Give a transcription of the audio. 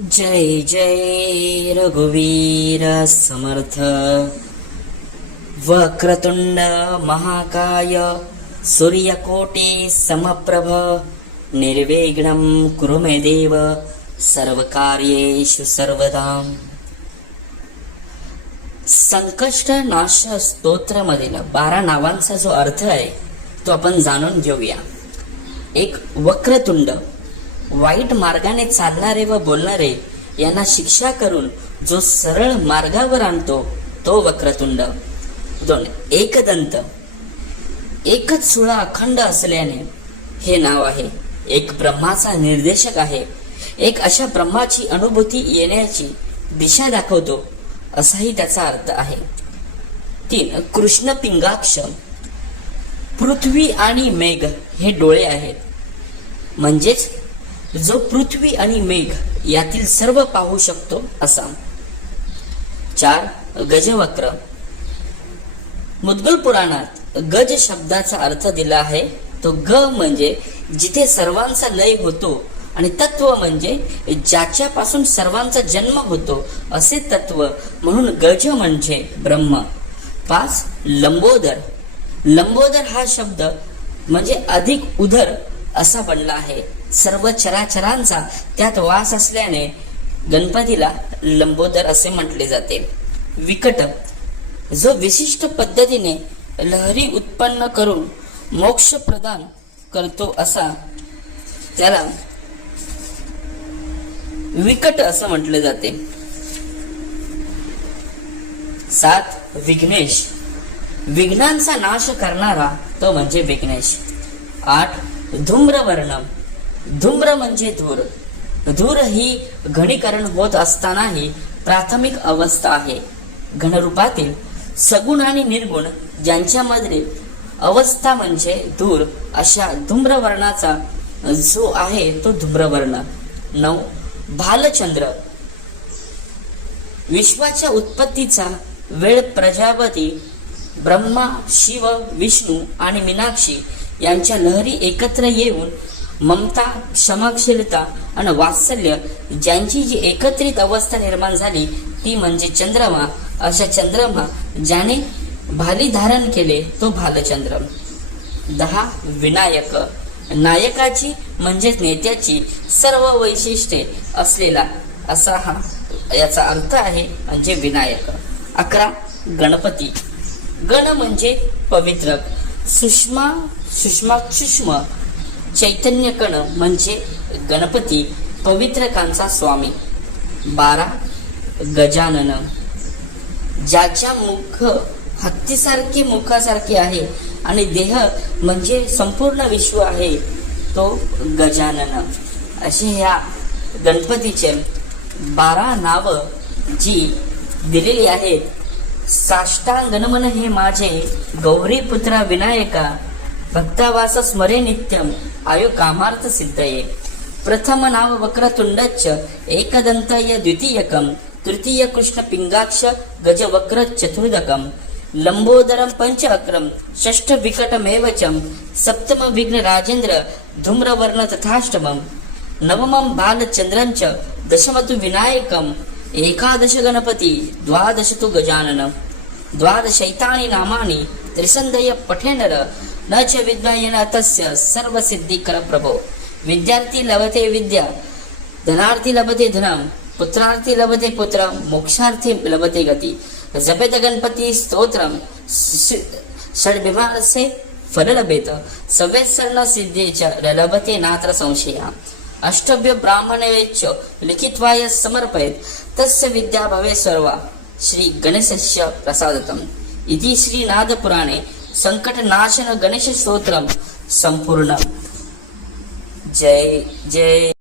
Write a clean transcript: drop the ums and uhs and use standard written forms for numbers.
जय जय रघुवीर समर्थ। वक्रतुंड महाकाय सूर्यकोटि समप्रभ निर्विघ्नं कुरु मे देव सर्वकार्येषु सर्वदा। संकष्ट नाश स्तोत्र मधील 12 नावांचा जो अर्थ आहे तो आपण जाणून घेऊया। एक, वक्रतुंड, वाईट मार्गाने चालणारे व बोलणारे यांना शिक्षा करून जो सरळ मार्गावर आणतो तो वक्रतुंड। 2, एकदंत, एकच सुळा अखंड असल्याने हे नाव आहे। एक ब्रह्माचा निर्देशक आहे, एक अशा ब्रह्माची अनुभूती येण्याची दिशा दाखवतो असाही त्याचा अर्थ आहे। 3, कृष्ण पिंगाक्ष, पृथ्वी आणि मेघ हे डोळे आहेत, म्हणजेच जो पृथ्वी आणि मेघ यातील सर्व पाहू शकतो असा। 4, गजवक्र, मुद्गल पुराणात गज शब्दाचा अर्थ दिला आहे तो ग म्हणजे जिथे सर्वांचा लय होतो आणि तत्व म्हणजे ज्याच्यापासून सर्वांचा जन्म होतो असे तत्व, म्हणून गज म्हणजे ब्रह्म। 5, लंबोदर, लंबोदर हा शब्द म्हणजे अधिक उदर असा बनला आहे। सर्व चराचरांचा त्यात वास असल्याने गणपतीला लंबोदर असे म्हटले जाते। विकट, जो विशिष्ट पद्धतीने लहरी उत्पन्न करून मोक्ष प्रदान करतो असा त्याला विकट असं म्हटले जाते। 7, विघ्नेश, विघ्नांचा नाश करणारा तो म्हणजे विघ्नेश। 8, धूम्रवर्ण, धूम्र म्हणजे धूर, धूर ही घनीकरण होत असतानाही प्राथमिक अवस्था आहे। घनरूपातील सगुण आणि निर्गुण ज्यांच्यामध्ये अवस्था म्हणजे धूर, अशा धूम्रवर्णाचा जो आहे तो धूम्रवर्ण। 9, भालचंद्र, विश्वाच्या उत्पत्तीचा वेळ प्रजापती ब्रह्मा, शिव, विष्णू आणि मीनाक्षी यांच्या लहरी एकत्र येऊन ममता, क्षमाशीलता आणि वात्सल्य ज्यांची जी एकत्रित अवस्था निर्माण झाली ती म्हणजे चंद्रमा। अशा चंद्रमा ज्याने भाली धारण केले तो भालचंद्र। 10, विनायक, नायकाची म्हणजेच नेत्याची सर्व वैशिष्ट्ये असलेला असा हा याचा अर्थ आहे म्हणजे विनायक। 11, गणपती, गण म्हणजे पवित्र, सूक्ष्म चैतन्य कण म्हणजे गणपती, पवित्रकांचा स्वामी। 12, गजानन, ज्याच्या मुख हत्तीसारखे मुखासारखे आहे आणि देह म्हणजे संपूर्ण विश्व आहे तो गजानन। असे ह्या गणपतीचे 12 नाव जी दिलेली आहेत। साष्टांगनमन हे माझे गौरी पुत्रा विनायका, भक्तावास स्मरे नित्यम आयु कामार्थ सिद्धये। प्रथम नाव वक्रतुंडच्च एकदंतय द्वितीयकम, तृतीय कृष्ण पिंगाक्ष गजवक्र चतुर्दकम, लंबोदरम पंचअक्रम, षष्ठ विकटमेवचम, सप्तम विघ्न राजेंद्र धूम्रवर्ण तथाष्टमम, नवमं बालचंद्रंच, दशम तु विनायकम, एकादश गणपति, द्वादश तु गजानन। 12 नामानि त्रिसन्धय पठेनर न च विद्यायेन तस्य सर्वसिद्धिकर प्रभो। विद्यार्थी लभते विद्या, धनार्थी लभते धनम, पुत्रार्थी लभते पुत्र, मोक्षार्थी लभते गति। जपेत गणपति स्तोत्रम षड्विमानस्य फल लभेत, सव्यसर्ण सिद्धे च लभते नात्र संशयः। अष्टभ्य ब्राह्मणेच लिखित्वाय समर्पयेत्, तस्य विद्या भवेत् सर्वा श्री गणेशस्य प्रसादतम्। इति श्रीनाद पुराणे संकटनाशन गणेश स्तोत्रम संपूर्ण। जय जय।